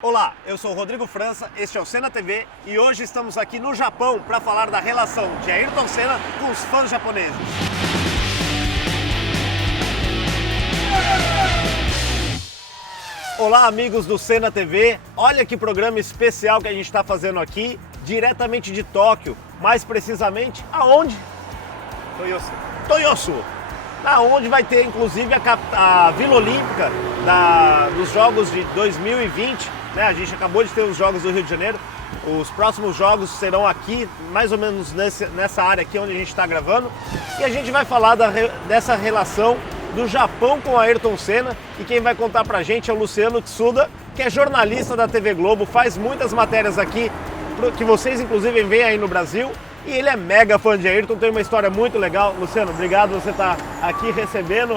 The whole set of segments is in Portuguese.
Olá, eu sou o Rodrigo França, este é o Senna TV e hoje estamos aqui no Japão para falar da relação de Ayrton Senna com os fãs japoneses. Olá, amigos do Senna TV, olha que programa especial que a gente está fazendo aqui, diretamente de Tóquio, mais precisamente aonde? Toyosu. Onde vai ter inclusive a Vila Olímpica dos Jogos de 2020, né? A gente acabou de ter os Jogos do Rio de Janeiro, os próximos Jogos serão aqui, mais ou menos nessa área aqui onde a gente está gravando, e a gente vai falar dessa relação do Japão com Ayrton Senna, e quem vai contar pra gente é o Luciano Tsuda, que é jornalista da TV Globo, faz muitas matérias aqui, que vocês inclusive veem aí no Brasil, e ele é mega fã de Ayrton, tem uma história muito legal. Luciano, obrigado por você estar aqui recebendo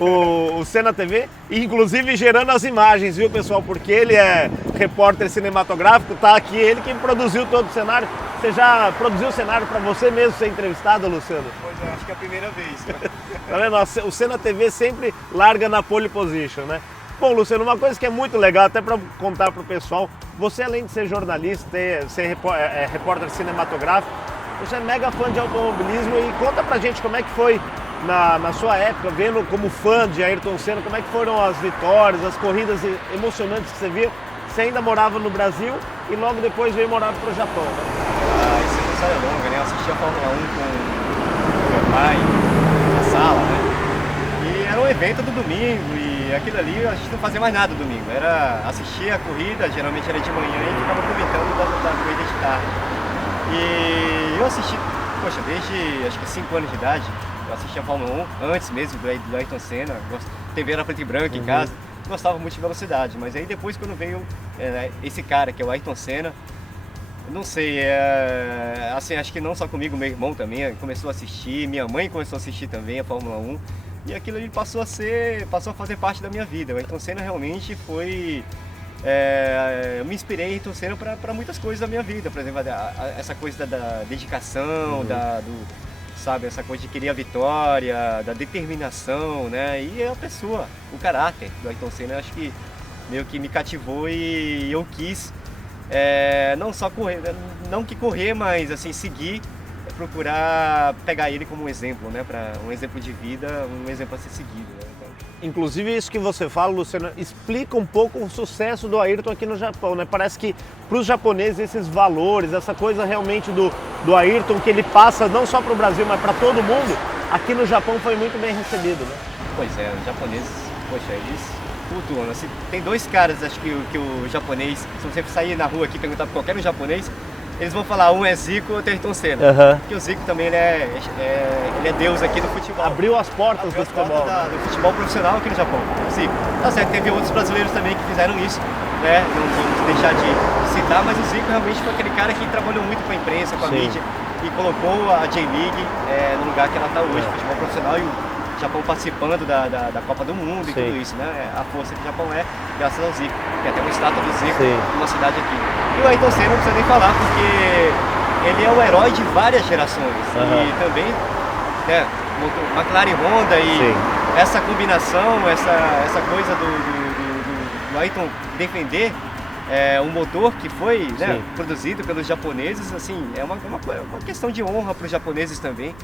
o Senna TV e inclusive gerando as imagens, viu, pessoal? Porque ele é repórter cinematográfico, tá aqui ele que produziu todo o cenário. Você já produziu o cenário para você mesmo ser entrevistado, Luciano? Pois é, acho que é a primeira vez. Tá vendo? O Senna TV sempre larga na pole position, né? Bom, Luciano, uma coisa que é muito legal, até para contar para o pessoal, você além de ser jornalista, ser repórter cinematográfico, você é mega fã de automobilismo e conta pra gente como é que foi na sua época, vendo como fã de Ayrton Senna, como é que foram as vitórias, as corridas emocionantes que você via. Você ainda morava no Brasil e logo depois veio morar pro Japão, né? Isso é uma história longa, né? Eu assisti a Fórmula 1 com meu pai na sala, né? E era um evento do domingo e aquilo ali a gente não fazia mais nada no domingo. Era assistir a corrida, geralmente era de manhã e ficava comentando da corrida de tarde. E eu assisti, poxa, desde acho que 5 anos de idade, eu assisti a Fórmula 1, antes mesmo do Ayrton Senna, TV era preto e branco em casa, gostava muito de velocidade, mas aí depois quando veio esse cara, que é o Ayrton Senna, não sei, assim, acho que não só comigo, meu irmão também começou a assistir, minha mãe começou a assistir também a Fórmula 1, e aquilo ali passou a fazer parte da minha vida. O Ayrton Senna realmente foi... eu me inspirei em Ayrton Senna para muitas coisas da minha vida, por exemplo, essa coisa da dedicação, sabe, essa coisa de querer a vitória, da determinação, né? E a pessoa, o caráter do Ayrton Senna, acho que meio que me cativou e eu quis não só correr, não que correr, mas assim seguir, procurar pegar ele como um exemplo, né? Para um exemplo de vida, um exemplo a ser seguido, né? Inclusive isso que você fala, Luciano, explica um pouco o sucesso do Ayrton aqui no Japão, né? Parece que para os japoneses esses valores, essa coisa realmente do Ayrton que ele passa não só para o Brasil, mas para todo mundo, aqui no Japão foi muito bem recebido, né? Pois é, os japoneses, poxa, eles cultuam. Assim, tem dois caras, acho que o japonês, se você sair na rua aqui e perguntar para qualquer um japonês, eles vão falar, um é Zico, outro é Ayrton Senna. Porque o Zico também ele é deus aqui do futebol. Abriu as portas do futebol. Do futebol profissional aqui no Japão. Zico. Tá certo, teve outros brasileiros também que fizeram isso, né? Não vamos deixar de citar, mas o Zico realmente foi aquele cara que trabalhou muito com a imprensa, com a mídia, e colocou a J-League no lugar que ela está hoje, futebol profissional, e o Japão participando da Copa do Mundo e tudo isso, né? A força que o Japão é graças ao Zico. Tem até uma estátua do Zico numa cidade aqui. E o Ayrton Senna não precisa nem falar, porque ele é o herói de várias gerações. E também, McLaren e Honda, e essa combinação, essa coisa do Ayrton defender um motor que foi produzido pelos japoneses, assim, é uma questão de honra para os japoneses também.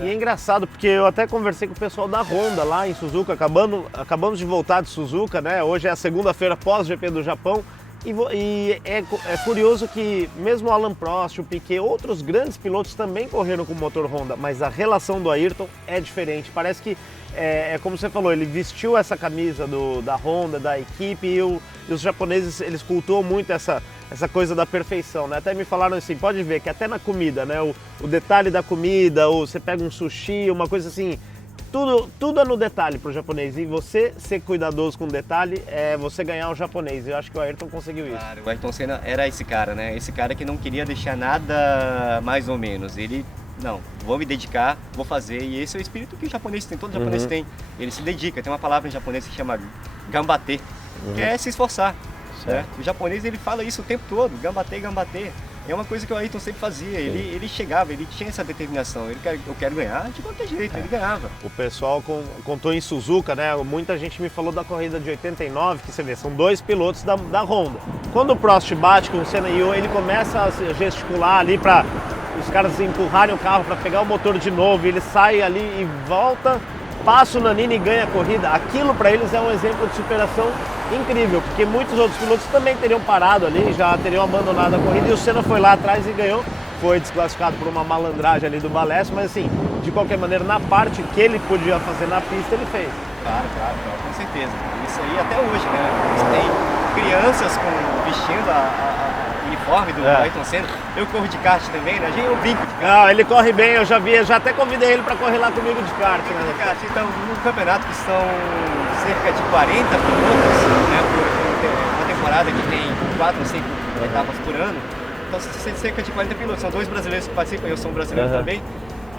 E é engraçado, porque eu até conversei com o pessoal da Honda lá em Suzuka, acabamos de voltar de Suzuka, né? Hoje é a segunda-feira pós-GP do Japão, e é curioso que mesmo o Alan Prost, o Piquet, outros grandes pilotos também correram com o motor Honda, mas a relação do Ayrton é diferente. Parece que, como você falou, ele vestiu essa camisa da Honda, da equipe, e os japoneses, eles cultuam muito essa coisa da perfeição, né? Até me falaram assim, pode ver que até na comida, né? O detalhe da comida, ou você pega um sushi, uma coisa assim, tudo é no detalhe pro japonês. E você ser cuidadoso com o detalhe é você ganhar o japonês. Eu acho que o Ayrton conseguiu isso. Claro, o Ayrton Senna era esse cara, né? Esse cara que não queria deixar nada mais ou menos. Ele, não, vou me dedicar, vou fazer. E esse é o espírito que o japonês tem, todo japonês tem. Ele se dedica. Tem uma palavra em japonês que chama gambate, que é se esforçar. Né? O japonês ele fala isso o tempo todo, gambate, gambate. é uma coisa que o Ayrton sempre fazia, ele chegava, ele tinha essa determinação, eu quero ganhar de qualquer jeito, ele ganhava. O pessoal contou em Suzuka, né? Muita gente me falou da corrida de 89, que você vê, são 2 pilotos da Honda. Quando o Prost bate com o Senna e ele começa a gesticular ali para os caras empurrarem o carro para pegar o motor de novo, ele sai ali e volta, passa o Nannini e ganha a corrida, aquilo para eles é um exemplo de superação incrível, porque muitos outros pilotos também teriam parado ali, já teriam abandonado a corrida e o Senna foi lá atrás e ganhou. Foi desclassificado por uma malandragem ali do Balestre, mas assim, de qualquer maneira, na parte que ele podia fazer na pista, ele fez. Claro, com certeza. Isso aí até hoje, né? Você tem crianças vestindo o uniforme do Ayrton Senna. Eu corro de kart também, né? Eu brinco de kart. Não, ele corre bem, eu já até convidei ele para correr lá comigo de kart. Né? Então, no campeonato que são cerca de 40 pilotos, né? Por uma temporada que tem 4 ou 5 etapas por ano. Então, cerca de 40 pilotos, são 2 brasileiros que participam, eu sou um brasileiro também.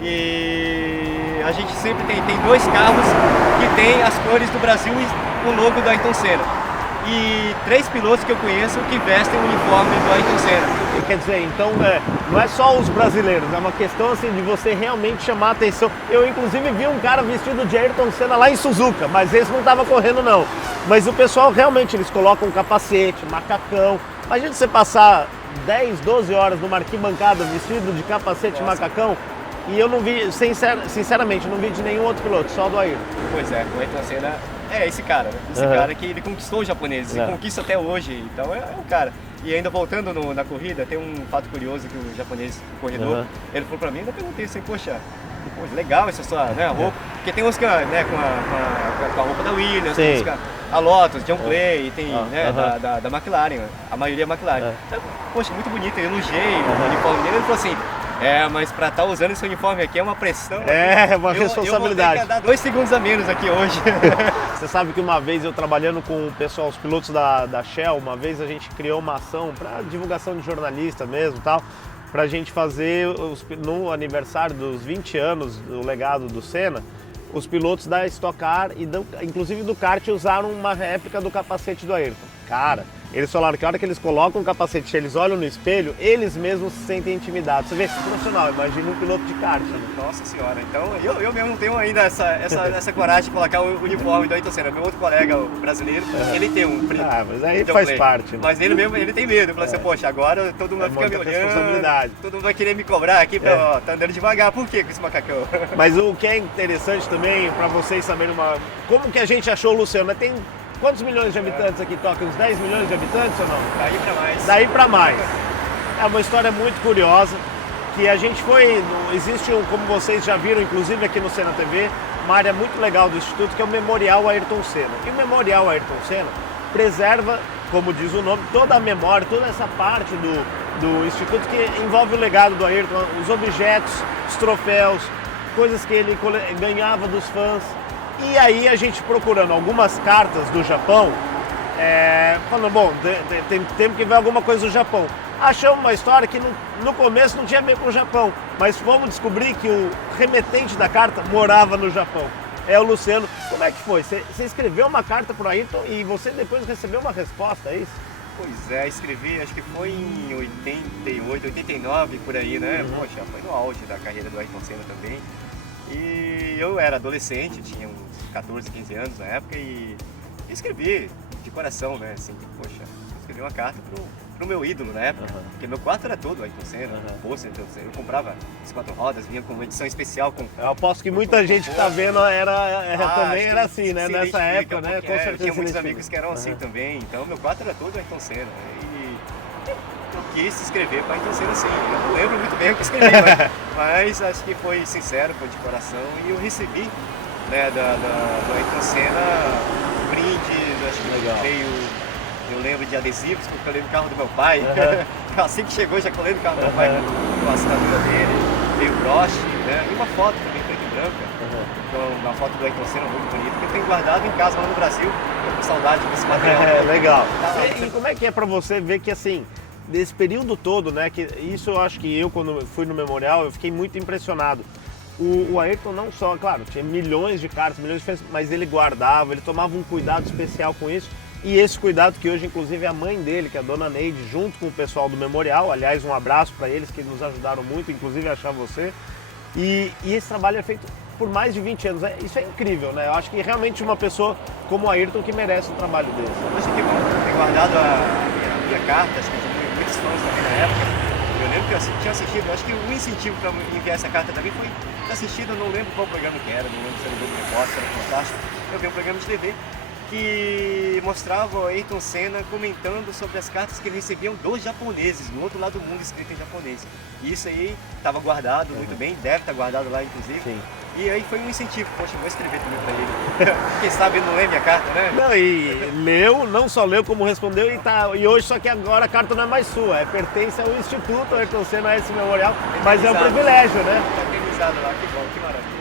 E a gente sempre tem 2 carros que tem as cores do Brasil e o logo do Ayrton Senna. E 3 pilotos que eu conheço que vestem o uniforme do Ayrton Senna. Quer dizer, então não é só os brasileiros, é uma questão assim de você realmente chamar a atenção. Eu inclusive vi um cara vestido de Ayrton Senna lá em Suzuka, mas esse não estava correndo não. Mas o pessoal realmente, eles colocam um capacete, macacão. Imagina você passar 10, 12 horas numa arquibancada vestido de capacete e macacão, e eu não vi, sinceramente, não vi de nenhum outro piloto, só do Ayrton. Pois é, o Ayrton Senna é esse cara, né? Esse cara que ele conquistou os japoneses, e conquista até hoje, então é o cara. E ainda voltando na corrida, tem um fato curioso que o japonês, o corredor, ele falou pra mim, ainda perguntei assim, poxa, legal essa sua roupa, porque tem uns que, né, com a roupa da Williams, tem uns a Lotus, John Clay, tem né, da McLaren, a maioria é McLaren. Então, poxa, muito bonito, eu elogiei o uniforme dele, ele falou assim, mas pra estar usando esse uniforme aqui é uma pressão. É uma responsabilidade. Eu vou ter que dar 2 segundos a menos aqui hoje. Você sabe que uma vez eu trabalhando com o pessoal, os pilotos da Shell, uma vez a gente criou uma ação para divulgação de jornalista mesmo e tal, pra gente fazer no aniversário dos 20 anos do legado do Senna, os pilotos da Stock Car e inclusive do kart usaram uma réplica do capacete do Ayrton. Cara, eles falaram que a hora que eles colocam o capacete, eles olham no espelho, eles mesmos se sentem intimidados. Você vê, profissional, imagina um piloto de kart. Né? Nossa senhora, então eu mesmo não tenho ainda essa coragem de colocar o uniforme do Ayrton Senna. Meu outro colega brasileiro, ele tem um. Mas aí faz parte. Né? Mas ele mesmo, ele tem medo. Ele fala assim, poxa, agora todo mundo vai ficar me olhando, todo mundo vai querer me cobrar aqui, tá andando devagar, por quê com esse macacão? Mas o que é interessante também, para vocês saberem como que a gente achou o Luciano, né? Tem quantos milhões de habitantes aqui, Tóquio? Uns 10 milhões de habitantes ou não? Daí pra mais. Daí pra mais. É uma história muito curiosa, que a gente existe como vocês já viram, inclusive aqui no Senna TV, uma área muito legal do Instituto, que é o Memorial Ayrton Senna. E o Memorial Ayrton Senna preserva, como diz o nome, toda a memória, toda essa parte do Instituto que envolve o legado do Ayrton, os objetos, os troféus, coisas que ele ganhava dos fãs. E aí a gente procurando algumas cartas do Japão, falando, bom, temos que ver alguma coisa do Japão. Achamos uma história que no começo não tinha bem com o Japão, mas fomos descobrir que o remetente da carta morava no Japão. É o Luciano. Como é que foi? Você escreveu uma carta para o Ayrton e você depois recebeu uma resposta, é isso? Pois é, escrevi, acho que foi em 88, 89, por aí, né? Poxa, foi no auge da carreira do Ayrton Senna também. E eu era adolescente, tinha uns 14, 15 anos na época e escrevi de coração, né? Assim, poxa, escrevi uma carta pro meu ídolo na época, porque meu quarto era todo Ayrton Senna, bolsa, então eu comprava as 4 rodas, vinha com uma edição especial com... Eu aposto que muita gente que tá vendo também era assim, né? Nessa época, né? Com certeza. Tinha muitos amigos que eram assim também, então meu quarto era todo Ayrton Senna. E eu quis escrever para Ayrton Senna assim, eu não lembro muito bem o que escrevi, mas acho que foi sincero, foi de coração, e eu recebi, né, do Ayrton Senna brindes, acho que veio... Eu lembro de adesivos que eu colei no carro do meu pai. Assim que chegou, já colei no carro do meu pai com a assinatura dele. Veio broche, né? E uma foto também, preta e branca. Então, uma foto do Ayrton Senna muito bonita, que eu tenho guardado em casa lá no Brasil. Eu com saudade desse material. Legal. E como é que é pra você ver que, assim, desse período todo, né? Que isso eu acho que quando fui no Memorial, eu fiquei muito impressionado. O Ayrton não só, claro, tinha milhões de cartas, milhões de fãs, mas ele guardava, ele tomava um cuidado especial com isso. E esse cuidado que hoje, inclusive, a mãe dele, que é a dona Neide, junto com o pessoal do Memorial, aliás, um abraço para eles que nos ajudaram muito, inclusive a achar você. E esse trabalho é feito por mais de 20 anos. Isso é incrível, né? Eu acho que realmente uma pessoa como o Ayrton que merece um trabalho desse. Poxa, que bom ter guardado a minha carta, acho que eu tive muitos fãs também na época. Eu lembro que eu tinha assistido, acho que o incentivo para enviar essa carta também foi ter assistido, eu não lembro qual programa que era, não lembro se era o Globo Repórter, se era Fantástico. Eu vi um programa de TV que mostrava o Ayrton Senna comentando sobre as cartas que ele recebia dos japoneses, do outro lado do mundo, escrito em japonês. E isso aí estava guardado muito bem, deve estar guardado lá, inclusive. Sim. E aí foi um incentivo, poxa, vou escrever também para ele. Quem sabe ele não lê minha carta, né? Não, e leu, não só leu, como respondeu, e hoje, só que agora a carta não é mais sua, pertence ao Instituto Ayrton Senna, a esse memorial, mas é um privilégio, né? Está organizado lá, que bom, que maravilha.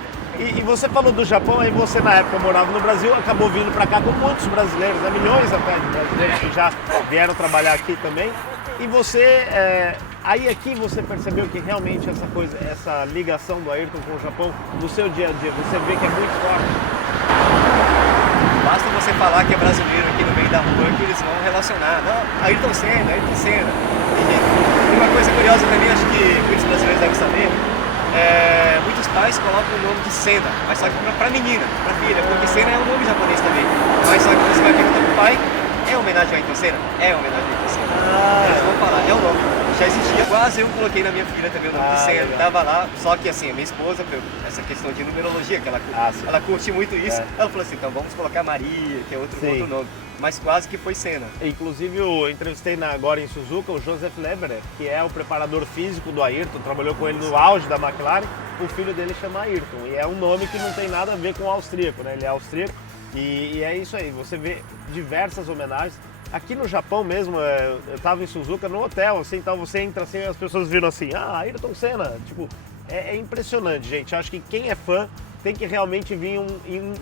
E você falou do Japão, aí você na época morava no Brasil, acabou vindo para cá com muitos brasileiros, né? Milhões até de brasileiros que já vieram trabalhar aqui também. E você, aí aqui você percebeu que realmente essa coisa, essa ligação do Ayrton com o Japão, no seu dia a dia, você vê que é muito forte? Basta você falar que é brasileiro aqui no meio da rua que eles vão relacionar. Não, Ayrton Senna, Ayrton Senna. E uma coisa curiosa também, acho que muitos brasileiros devem saber, muitos pais colocam o nome de Senna, mas só que pra menina, pra filha, porque Senna é um nome japonês também. Mas só que você vai perguntar pro pai, é homenagem ao Ayrton Senna? É homenagem ao Ayrton Senna. Eles vão falar, é o nome. Já existia, quase eu coloquei na minha filha também o nome de Senna, tava lá, só que assim, a minha esposa, essa questão de numerologia, que ela curte muito isso, ela falou assim, então vamos colocar Maria, que é outro nome. Mas quase que foi Senna. Inclusive eu entrevistei agora em Suzuka o Joseph Leberer, que é o preparador físico do Ayrton, trabalhou com ele no auge da McLaren, o filho dele chama Ayrton, e é um nome que não tem nada a ver com o austríaco, né? Ele é austríaco, e é isso aí, você vê diversas homenagens. Aqui no Japão mesmo, eu estava em Suzuka no hotel, assim, então você entra assim e as pessoas viram assim, Ayrton Senna, tipo, é impressionante, gente. Acho que quem é fã tem que realmente vir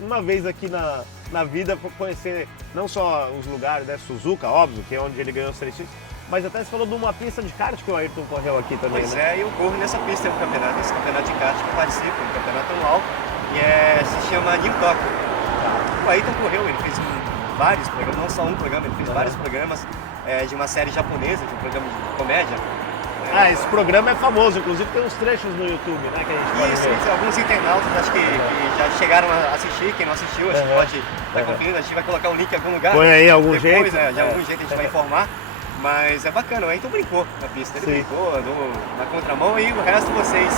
uma vez aqui na vida para conhecer não só os lugares, né, Suzuka, óbvio, que é onde ele ganhou os 3 títulos, mas até você falou de uma pista de kart que o Ayrton correu aqui também, pois né? Eu corro nessa pista do campeonato, esse campeonato de kart que eu participo, um campeonato anual, e se chama New Tokyo. O Ayrton correu, ele fez vários programas, não só um programa, ele fez vários programas de uma série japonesa, de um programa de comédia. Esse programa é famoso, inclusive tem uns trechos no YouTube, né, que a gente pode ver. Isso, alguns internautas acho que já chegaram a assistir, quem não assistiu, acho que pode estar conferindo, a gente vai colocar um link em algum lugar. Põe aí algum depois, jeito. De algum jeito a gente vai informar, mas é bacana, o Ayrton brincou na pista, ele brincou, andou na contramão e o resto vocês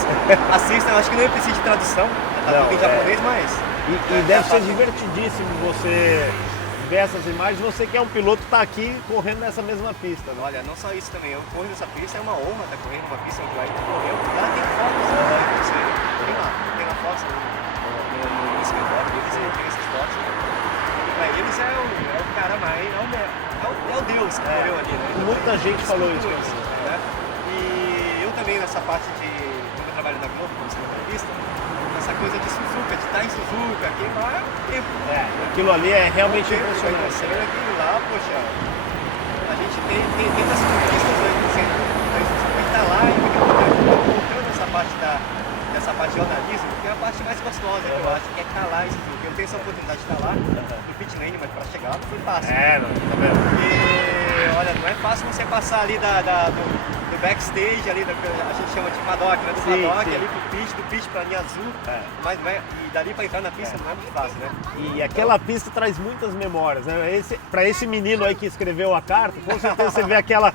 assistam, acho que não precisa de tradução, tá tudo em japonês, mas... E deve ser divertidíssimo você ver essas imagens, você que é um piloto tá aqui correndo nessa mesma pista, né? Olha, não só isso também, eu corro nessa pista, é uma honra estar correndo numa pista onde o Ayrton correu. Lá tem fotos, tem lá fotos no escritório deles, tem essas fotos. E pra eles é o cara mais, é o Deus que correu ali, né? Muita gente falou isso. Né? E eu também nessa parte de, quando eu trabalho na Globo, como cinematografista, essa coisa de Suzuka, de estar em Suzuka, aqui lá é o tempo. Aquilo ali é realmente impressionante. Aquilo lá, poxa, a gente tem essas conquistas aí, a gente tá lá e voltando essa parte de jornalismo, que é a parte mais gostosa, que eu acho, que é estar lá em Suzuka. Eu tenho essa oportunidade de estar lá, no pit lane, mas para chegar lá não foi fácil. Não, tá vendo? Porque, olha, não é fácil você passar ali do backstage, ali, a gente chama de paddock, né? Do paddock, ali do pit pra linha azul, mas não é, e dali pra entrar na pista não é muito fácil, né? E aquela pista traz muitas memórias, né? Pra esse menino aí que escreveu a carta, com certeza você vê aquela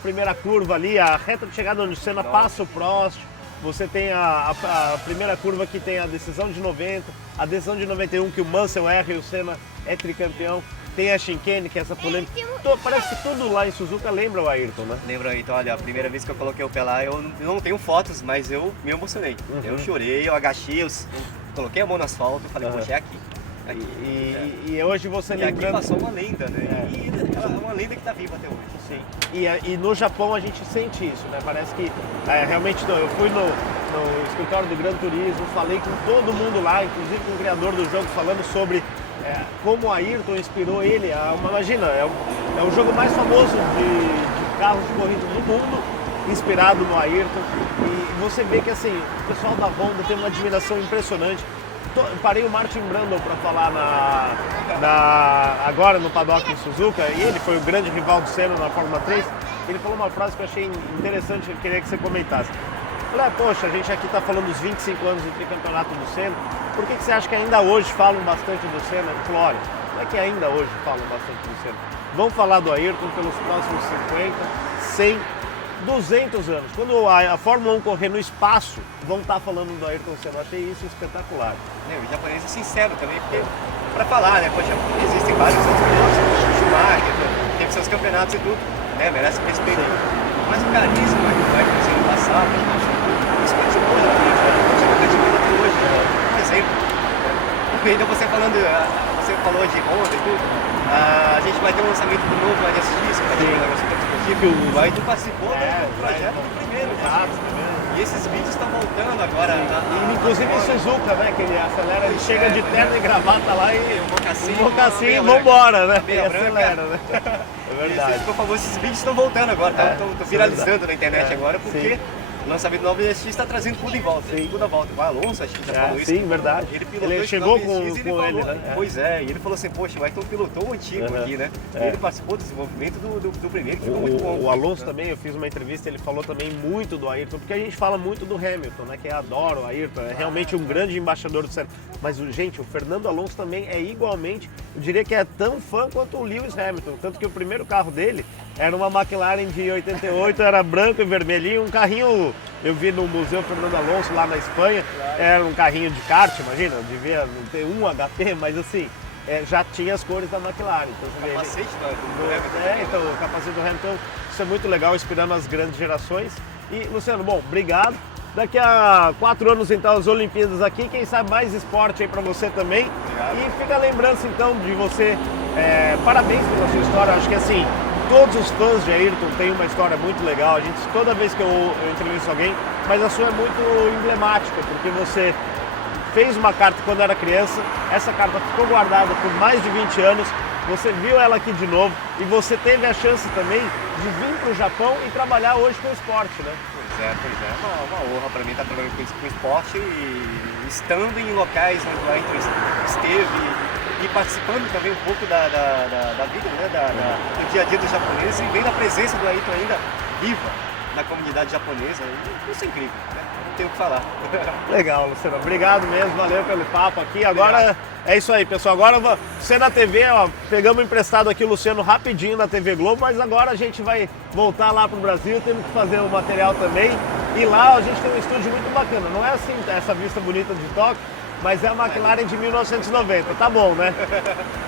primeira curva ali, a reta de chegada onde o Senna passa o Prost, você tem a primeira curva que tem a decisão de 90, a decisão de 91 que o Mansell erra e o Senna é tricampeão. Tem a Shinkane, que é essa polêmica. Parece que tudo lá em Suzuka lembra o Ayrton, né? Lembra o Ayrton, olha, a primeira vez que eu coloquei o pé lá, eu não tenho fotos, mas eu me emocionei. Eu chorei, eu agachei, eu coloquei a mão no asfalto e falei, poxa, é aqui. E hoje você lembrando... aqui passou uma lenda, né? E é uma lenda que está viva até hoje. Sim. E no Japão a gente sente isso, né? Parece que realmente eu fui no escritório do Gran Turismo, falei com todo mundo lá, inclusive com o criador do jogo, falando sobre como o Ayrton inspirou ele. Imagina, é o jogo mais famoso de carros de corrida do mundo, inspirado no Ayrton. E você vê que assim, o pessoal da Honda tem uma admiração impressionante. parei o Martin Brundle para falar agora no paddock em Suzuka, e ele foi o grande rival do Senna na Fórmula 3. Ele falou uma frase que eu achei interessante, eu queria que você comentasse. Falei, poxa, a gente aqui está falando dos 25 anos do tricampeonato do Senna, por que você acha que ainda hoje falam bastante do Senna? Ele falou, olha, não é que ainda hoje falam bastante do Senna. Vão falar do Ayrton pelos próximos 50, 100, 200 anos. Quando a Fórmula 1 correr no espaço, vão estar falando do Ayrton Senna. Eu achei isso espetacular. O japonês é sincero também, porque para falar, né? Poxa, existem vários outros pilotos, Schumacher, teve seus campeonatos e tudo, né? Merece respeito. Mas o carisma que vai fazer no passado, isso continua até hoje, por exemplo. Então você falou de Honda e tudo, a gente vai ter um lançamento do novo NSX, que vai ter um negócio esportivo, o Ayrton participou do projeto do primeiro, e esses vídeos estão voltando agora. Inclusive em Suzuka, né? Que ele acelera, ele chega de terno e gravata lá e o mocassim e vambora, né? E acelera, né? É verdade. Por favor, esses vídeos estão voltando agora, estão viralizando na internet agora, porque o lançamento do novo NSX está trazendo tudo em volta, tudo à volta. O Alonso, acho que já falou isso. Sim, verdade. Ele chegou com ele, né? Pois é, e ele falou assim, poxa, o Ayrton pilotou o antigo aqui, né? E ele participou do desenvolvimento do primeiro, que ficou muito bom. O Alonso também, eu fiz uma entrevista, ele falou também muito do Ayrton, porque a gente fala muito do Hamilton, né? Que adora o Ayrton, é realmente um grande embaixador do Senna. Mas, gente, o Fernando Alonso também é igualmente, eu diria que é tão fã quanto o Lewis Hamilton. Tanto que o primeiro carro dele era uma McLaren de 88, era branco e vermelhinho, um carrinho, eu vi no Museu Fernando Alonso lá na Espanha, era um carrinho de kart, imagina, devia não ter um HP, mas assim, já tinha as cores da McLaren. Então, o capacete do Hamilton. Então, o capacete do Hamilton, isso é muito legal, inspirando as grandes gerações. E, Luciano, bom, obrigado. Daqui a 4 anos, então, as Olimpíadas aqui, quem sabe mais esporte aí pra você também. Obrigado. E fica a lembrança, então, de você, parabéns pela sua história, acho que assim, todos os fãs de Ayrton têm uma história muito legal, toda vez que eu entrevisto alguém, mas a sua é muito emblemática, porque você fez uma carta quando era criança, essa carta ficou guardada por mais de 20 anos, você viu ela aqui de novo e você teve a chance também de vir para o Japão e trabalhar hoje com o esporte, né? Pois é, uma honra para mim estar trabalhando com esporte e estando em locais onde o Ayrton esteve e participando também um pouco da vida, né? Do dia a dia dos japoneses e vendo a presença do Ayrton ainda viva na comunidade japonesa. Isso é incrível, né? Não tenho o que falar. Legal, Luciano. Obrigado mesmo, valeu pelo papo aqui. Agora é isso aí, pessoal. Agora você na TV, ó, pegamos emprestado aqui o Luciano rapidinho na TV Globo, mas agora a gente vai voltar lá pro Brasil, temos que fazer o material também. E lá a gente tem um estúdio muito bacana. Não é assim essa vista bonita de Tóquio, mas é a McLaren de 1990. Tá bom, né?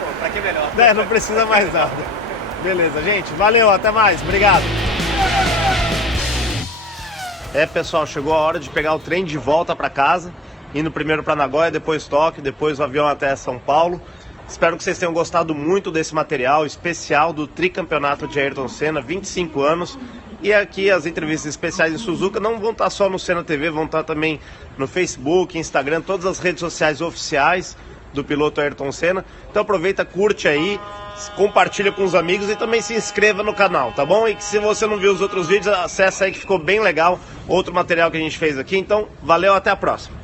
Pô, pra que melhor? Não precisa mais nada. Beleza, gente. Valeu, até mais. Obrigado. Pessoal, chegou a hora de pegar o trem de volta para casa, indo primeiro para Nagoya, depois Tóquio, depois o avião até São Paulo. Espero que vocês tenham gostado muito desse material especial do tricampeonato de Ayrton Senna, 25 anos. E aqui as entrevistas especiais em Suzuka não vão estar só no Senna TV, vão estar também no Facebook, Instagram, todas as redes sociais oficiais do piloto Ayrton Senna. Então aproveita, curte aí, compartilha com os amigos e também se inscreva no canal, tá bom? E se você não viu os outros vídeos, acessa aí que ficou bem legal outro material que a gente fez aqui. Então, valeu, até a próxima.